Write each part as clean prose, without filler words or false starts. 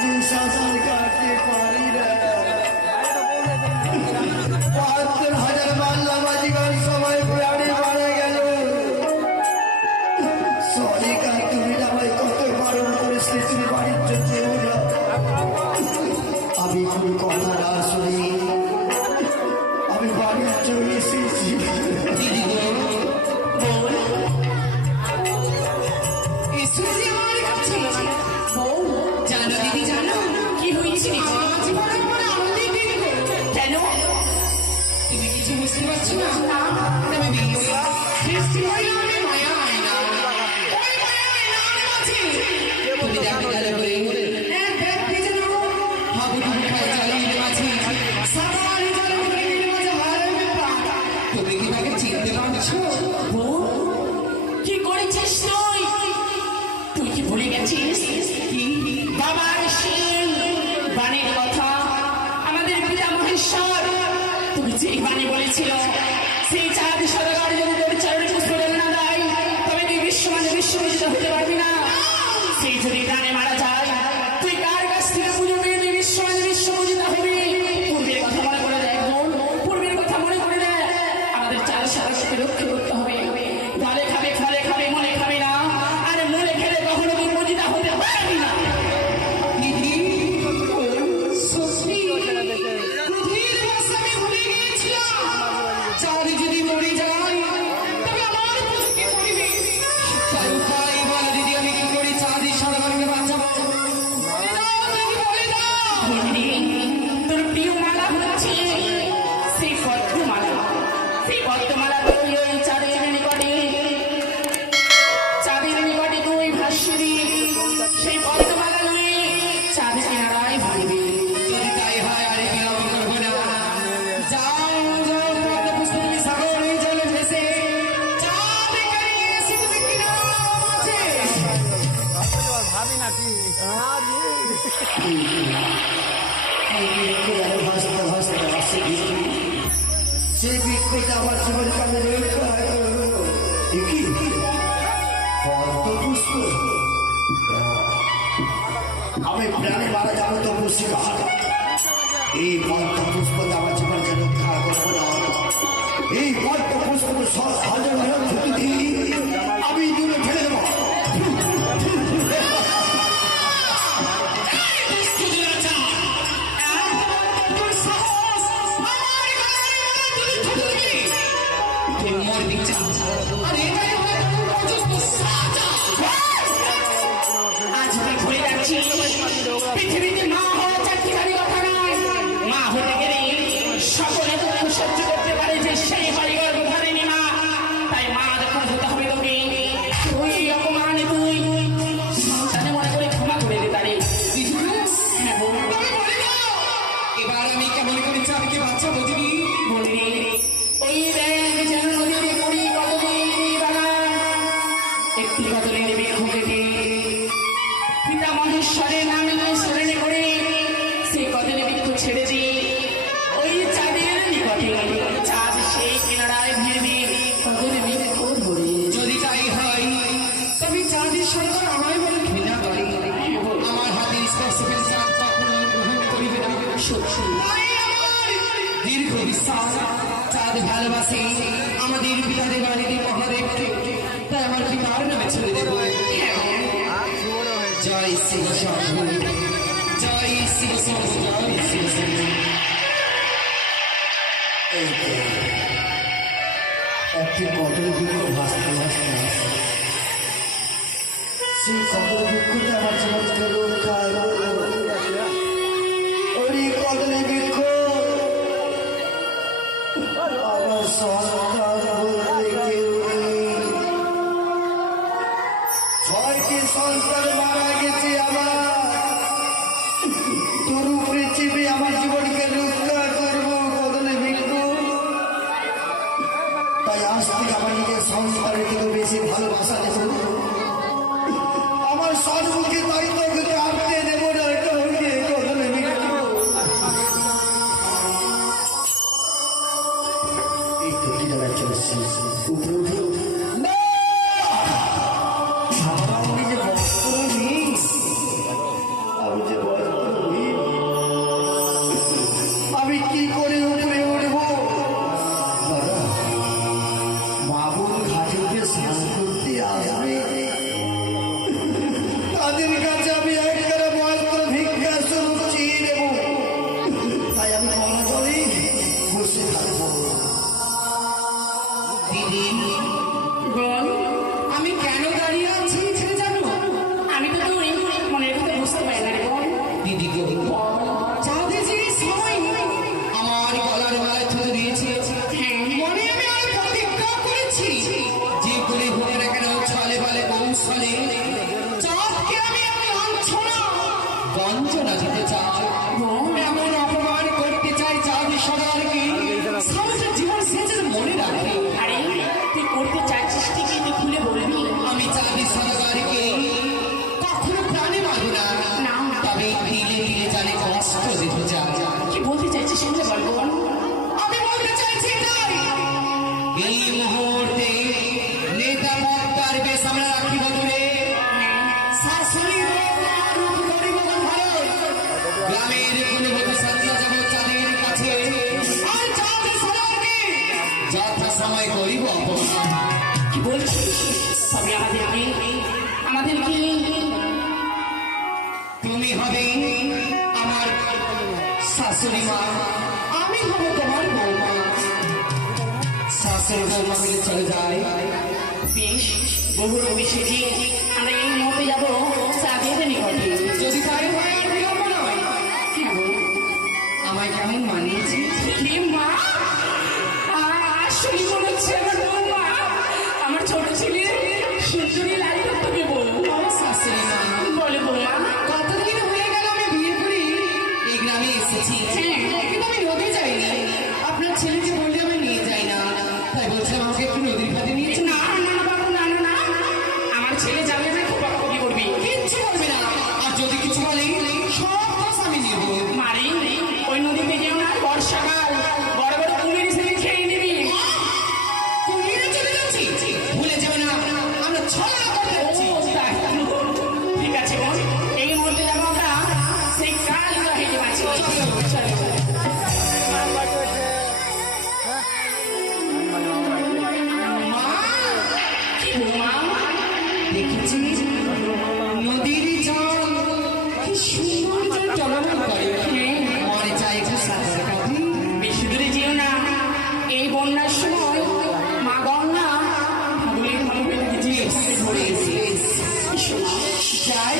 যে সাঁতার কাটতে পারি না। ৭২,০০০ মাল্লা বাজিগার সবাই প্রাণে মারা গেল। সরিকা তুমি আমায় কত বারণ করেছিলে তুমি বাড়ির জন্য যেও না। আমি কোন কথা না শুনি আমি বাড়ির জন্য এসেছি। দিদি গো বল এসেছি আমার কাছে। বল জানো দিদি জানো কি হয়েছে? জীবনের পরে আমাদের দিদি গো কেন তুমি কিছু বুঝতে পারছো না? তবে সৃষ্টি হইল আমি মায়া হয় না ওই মায়া নাম আছে তুমি দেখো গেলে বলে এক ব্যক্তি যেন হাবুডুবু খায় জলের মাঝে সারারি জলে ভরে গেলে মাঝে হারাবে প্রাণ। তুমি কি তাকে চিনতে পারছো? কি করেছিস তুই? তুই কি ভুলে গেছিস কি বাবার শিল বাণীর কথা? আমাদের পিতা মহেশ্বর তুমি যে বাণী বলেছিল সেই চাঁদ সদাগর যদি তোর চরণে পুষ্পজল না দেয় তবে তুই বিশ্বমানে বিশ্ববিজিত হতে পারবি না। সেই যদি প্রাণে মারা যায় তুই কার কাছ থেকে পুজো পেয়ে তুই বিশ্বমানে বিশ্বপূজিত হবি? পূর্বের কথা মনে করে দেখ বোন, পূর্বের কথা মনে করে দেখ। আমাদের চার সারাকে রক্ষা করতে হবে। ফলে খাবে ফলে খাবে মনে খাবে না, আর মনে খেলে কখনো তুই পূজিত হতে পারবি না। দিদি সত্যি দিদির ভাষা আমি ভুলে গিয়েছিলাম। চাঁদ যদি মরে যায় তবে আমার পুষ্টি পড়বে। তাই উপায় বল দিদি আমি কি করি চাঁদ সরকারকে বাঁচাবো? তোর প্রিয় মালা হচ্ছে সেই পদ্মমালা। সেই পদ্মমালা তুই ওই চাঁদের নিকটে তুই ভাসিয়ে দিয়ে সেই পদ্মমালা নিয়ে চাঁদ কিনারায় ভাঙবি। যদি তাই হয় আরে বিলম্ব করবো না। যাও যাও পদ্ম পুষ্প তুমি সাগর হয়ে জলে ভেসে চাঁদ এখানে এসে কিনারা আছে। ভাবি না কি ভাসতে ভাসতে আসে বৃষ্টি। সেই বৃক্ষটা আমার জীবন কালে রক্ষা কি পদ্ম পুষ্প। আমি প্রাণে মারা যাবো তো মুসিবা এই পদ্ম পুষ্প আমার জীবনকে রক্ষা করবো না। এই পদ্ম পুষ্প সব হাজার হাজার ছুটি দিই আমি দূরে ফেলে দেবো। আজ আমি ভুলে যাচ্ছি পৃথিবীতে মা হওয়া চাকরিকারী কথা নয়। মা হতে গেলে সকলে দুঃখ সহ্য করতে পারে যে সেই হয় গর্ভধারিণী মা। তাই মা যখন হতে হবে তোকে তুই অপমান তুই সন্তানে মনে করে ক্ষমা করে দে তারে। হ্যাঁ বল এবার আমি কেমন করে চাঁদকে বাঁচাবো দিদি? বলি ওই দেখ যেন নদীতে পড়ি কদলের বাগান একটি কদলের বৃক্ষ কেটে পিতা মহেশ্বরের নামে স্মরণে করে সেই কদলের বৃক্ষ ছেড়ে দিয়ে ওই চাঁদের নিকটে চাঁদ সেই কিনারায় ভিড়বে কদলের বৃক্ষ ধরে। যদি তাই হয় তবে চাঁদের সরকার আমায় বলে ঘৃণা করে। আমার হাতের স্পর্শ পেলে চাঁদ কখনো গ্রহণ করিবে না। সত্যি দীর্ঘ বিশ্বাস চাঁদ ভালোবাসে আমাদের পিতাদের বাড়িতে মহাদেবকে। তাই আমার পিতার নামে ছেড়ে দেবো। জয় শিব শম্ভু জয় শিব শম্ভু জয় শিব শম্ভু। একটি কদল বৃক্ষ ভাসতে ভাসতে আসে। সেই কদল বৃক্ষটা আমার জীবনকে রক্ষা ওই কদল বৃক্ষ আমার সন্তান বলতে কেউ নেই। 6টি সন্তান মারা গেছে আমার। তরু পৃথিবী আমার জীবনকে রক্ষা করবো কদলে বৃক্ষ। তাই আজ থেকে আমার নিজের সংস্কারের থেকে বেশি ভালোবাসা দেব। আমার সর্বকে দায়িত্ব লাঞ্ছনা দিতে চায়, এমন অপমান করতে চাই চাঁদি সদাগরকে, সারাটা জীবন সে যেন মনে রাখে। আরে তুই করতে চাইছিস কি তুই খুলে বলবি? আমি চাঁদি সদাগরকে কখনো প্রাণে মারব না, না। তবে দিলে দিলে জানে কষ্ট দিতে চাই। কি বলতে চাইছিস শুনতে বল বোন। আমি বলতে চাইছি এটাই, এই মুহূর্তে নেতা পদ্মার বেশ আমরা রাখি বদলে শাশুড়ির রূপ গরিব ভারত গ্রামের গুণবতী সন্ধ্যা যাব চাঁদের কাছে, আর চাঁদের সদাগরকে যথা সময় করিব অপমান। কি বলছিস? তবে আমাদেরকে তুমি হবে আমার শাশুড়ি মা, আমি হব তোমার বৌমা। শাশুড়ি বৌমা মিলে চলে যায়। বেশ বহুর অভিষেকে আমরা এই মুহূর্তে যাবো চাঁদের নিকটে। যদি তাই হয় আর বিলম্ব নয়, কি বল? আমায় কেমন মানিয়েছে? কি মা? আসলে মনে হচ্ছে আমার বৌমা, আমার ছোট ছেলে সুন্দরী লাল তোকে বউ। শাশুড়ি মা, বলে বৌমা। কতদিন হয়ে গেল আমি বিয়ে করি এই গ্রামে এসেছি, কিন্তু আমি নদী যাইনি। আপনার ছেলেকে বললে আমি নিয়ে যাই না, তাই বলছিলাম আমাকে একটু নদীর ঘাটে নিয়ে চল। না না বাবু, না না না, আমার ছেলে যাবে না, খুব কি করবি? কিচ্ছু বলবে না, আর যদি কিছু বলে সব দোষ আমি নেব। মারি ওই নদীতে যেও না, বর্ষাকাল বড় বড় কুমির ছেলে খেয়ে নিবি। কুমিরে চলে যাচ্ছি, ভুলে যাবে না আমরা ছড়া করতে যাচ্ছি। ও, তাই। ঠিক আছে বোন, এই মুহূর্তে যাবো আমরা সেই কাল হেঁটে পাচ্ছি। মা, কি বৌমা? দেখেছিস নদীর জল কি সুন্দর জল টলমল করে, মনে চাই একটু সাঁতার কাটি। বেশি দূরে যেও না, এই বন্যার সময় মা গঙ্গা ভাবলে ভালো করে গিয়ে ঘুরে এসে যাই।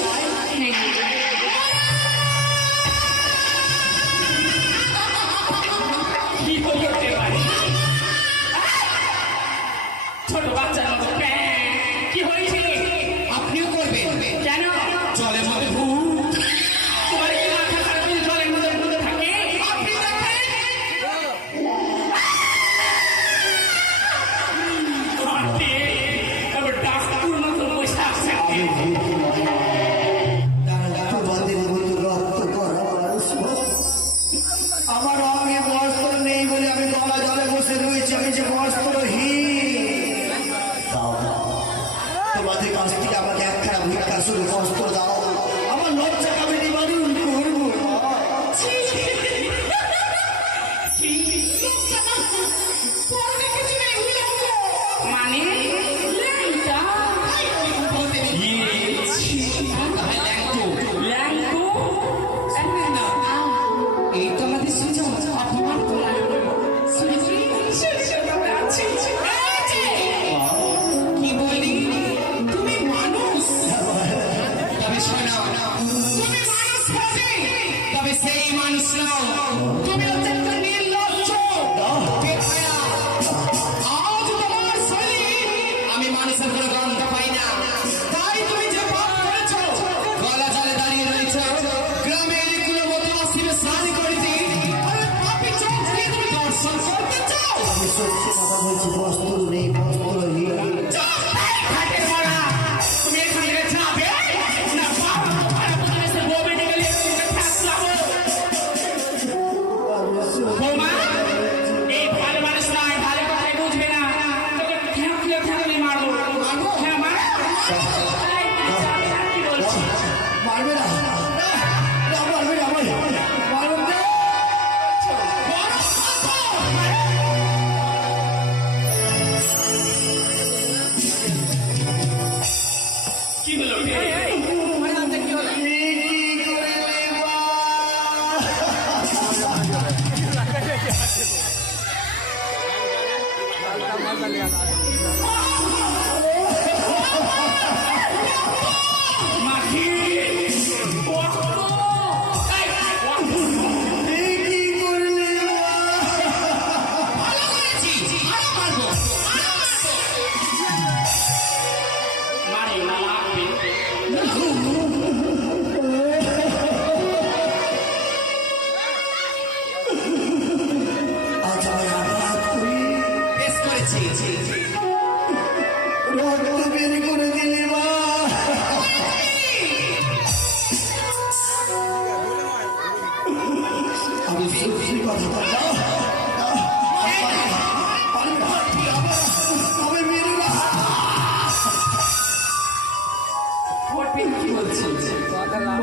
কি হলো রে ভাই? ছোট বাচ্চার মতো কি হয়েছে? আপনিও করবেন কেন? জলের মধ্যে ভূত। তোমার কি মাথা খারাপ হয়ে জলের মধ্যে ডুবে থাকে? আপনি দেখেন আরে, এবার ডাক্তার মতো বসে আছে। তোমাদের মতো রক্ত করা মানুষ আমার অঙ্গে বস্ত্র নেই বলে আমি গলা জলে বসে রয়েছি, আমি যে বস্ত্রহীন। তোমাদের কাছ থেকে আমাকে একখানা ভিক্ষা শুরু বস্ত্র দাও, আমার লজ্জা আমি নিবারণ করবো। মানে ল্যাংটা? ল্যাংটো? এই তো আমাদের সুযোগ। অপমান তোমার শুনেছি, তবে আছি। কি বলি তুমি মানুষ, তবে শোনো তুমি মানুষ হবে, তবে সেই মানুষ নাও, তুমি অত্যন্ত নির্লজ্জ বেহায়া। আজ তোমার শরীর আমি মানুষের কোনো গন্ধ পাই না, তাই তুমি যে পাপ করেছ, গলা জলে দাঁড়িয়ে রয়েছ, গ্রামের গুণবতী আসিবে স্নান করিতে, আরে পাপী চোখ দিয়ে তুমি দর্শন করতে চাও। আমি সত্যি কথা বলছি, বস্ত্র নেই, বস্ত্রহীন। হাটের বড়া, তুমি এখান থেকে যাবে না? বাবা, তোমার প্রতিবেশীর বউ বেটে গেলে তুমি থাকলাম। আমি সত্যি কথা বললাম আমি মেরে না কি বলছিস কথা লাভ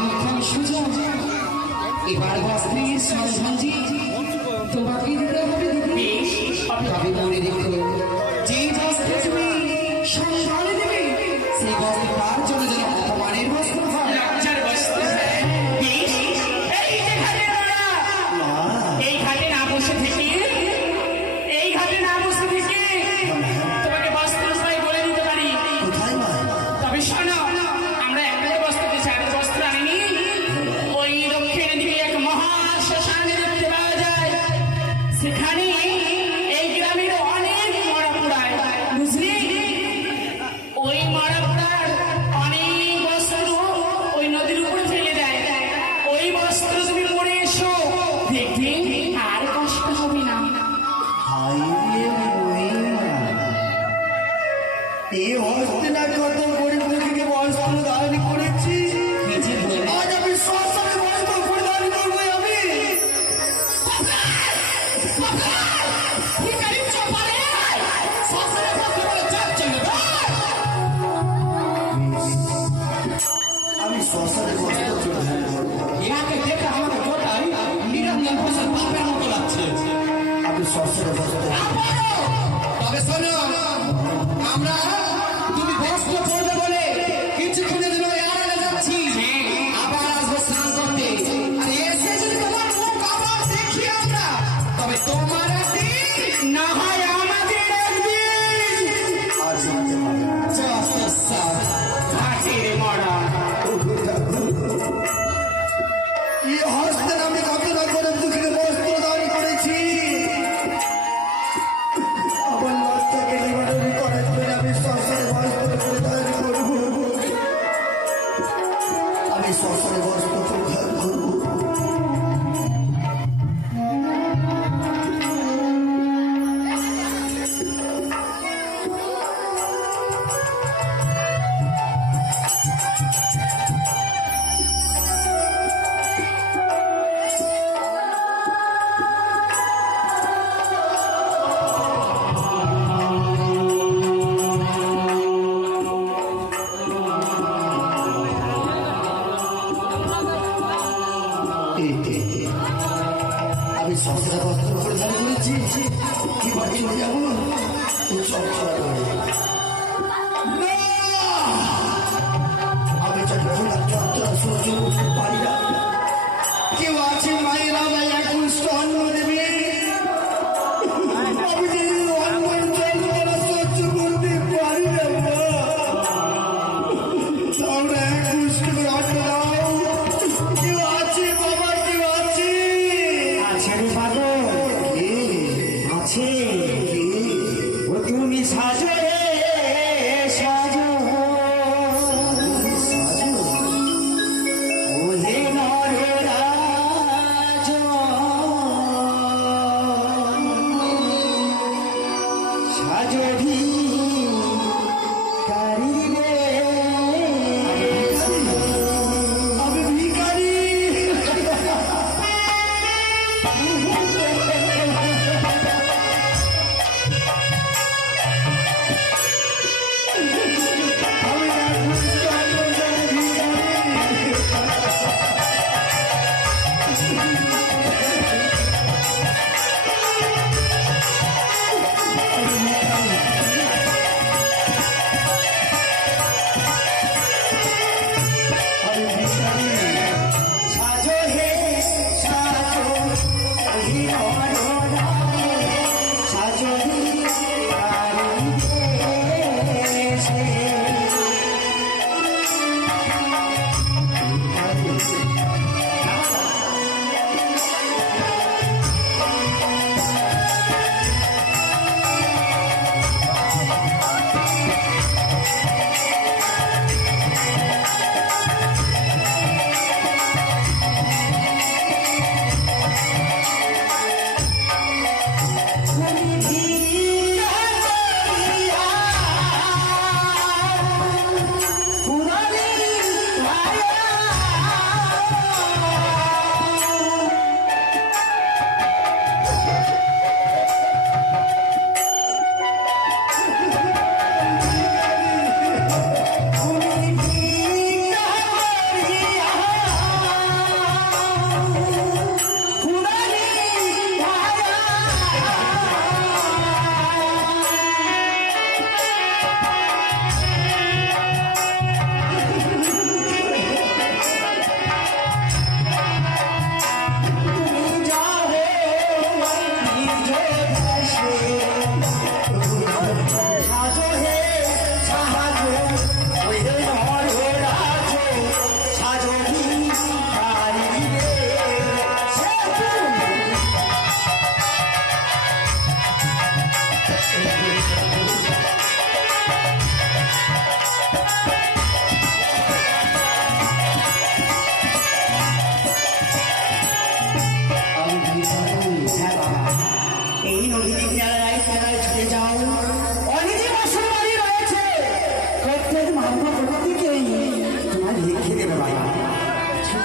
মুখখান সুজা এবার বস্ত্রের সরঞ্জি তোমাকে দিতে হবে দিদি তবে মনে রেখো যে বস্ত্র তুমি সন্ধানে দেবে সেই বস্ত্র তার জন্য যেন অপমানের বস্ত্র হয় লজ্জার বস্ত্র বেশ এই যে ঘাটে দাঁড়া এই ঘাটে না বসে থেকে এই ঘাটে না বসে থেকে তোমাকে বস্ত্র সবাই বলে দিতে পারি কোথায় মা তবে শোনো আমরা একটা বস্ত্র দিচ্ছি আর বস্ত্র আনিনি ওই দক্ষিণ দিকে এক মহা শ্মশানে দেখতে পাওয়া যায় সেখানে এই গ্রামের অনেক মরা পোড়ায় বুঝলি ওই মরা পোড়ার অনেক বস্ত্র ওই নদীর উপরে ফেলে দেয় ওই বস্ত্র তুমি পরে এসো দেখবে আর কষ্ট হবে না এই হস্তে না কত গরিব দুঃখীকে বস্ত্র দান করেছি আজ আমি সস্তায় বস্ত্র পরিধান করবো আমি আমি সস্তায় বস্ত্র পরিধান করবো আমি সস্তায় বস্ত্র তবে শোনো আমরা তুমি বস্ত্র পরবে বলে কিছুক্ষণের জন্য এড়ালে যাচ্ছি আবার আসবো স্নান করতে আর এসে যদি তোমার মুখ আবার দেখি আমরা তবে তোমার একদিন না হয় আমাদের একদিন আর শুনতে পারি না। ঘাটের মরা এই হস্তে আমি কত না করে দুঃখীকে বস্ত্র দান করেছি আমার লজ্জাকে নিবারণ করার জন্য আমি সস্তায় বস্ত্র পরিধান করবো আমি সস্তায় বস্ত্র পরিধান করবো আমি সস্তায় বস্ত্র পরিধান করেছি কি বাড়ি চলে যাবো আমি যন্ত্রণা সহ্য করতে পারি না কেউ আছে মায়ের আমায় এখন স্তন দেবে আমি যে অন্য যন্ত্রণা সহ্য করতে পারি না আমরা এক কুষ্ঠ করে অন্ন দাও কেউ আছে বাবা কেউ আছে আছে রে পাগল কে আছে কে ও তুমি সাজে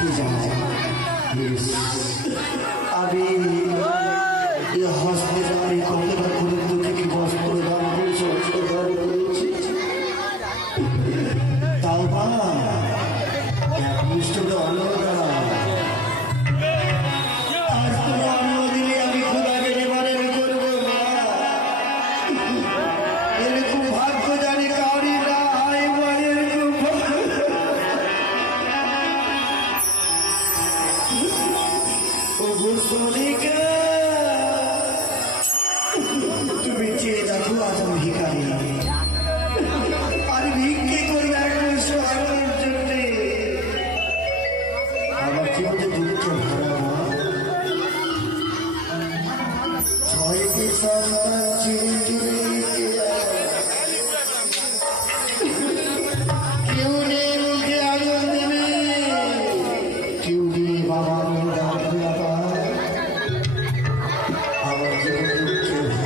কি যায় আমি হসপিটালে কতটা গুরুত্ব থেকে বস্ত্র দান করে সংস্কার করেছি তাও মা মিষ্টটা অন্নদা আজ তুমি অন্ন দিলে আমি খোদাকে নিবারণ করবো মা এরকম ভাগ্য জানি কারি না এবার এরকম ও বুঝলিকা তুমি চেয়ে দেখো আজ আমি ভিখারি আর ভিক্ষে করবে এক বছর আগানোর জন্যে আমার জীবনে দুঃখ ভরা ছয়টি সন্তান চিরে চিরে কেউ নেই মুখে আগুন দেবে কেউ নেই বাবা আমার জীবনে দুঃখে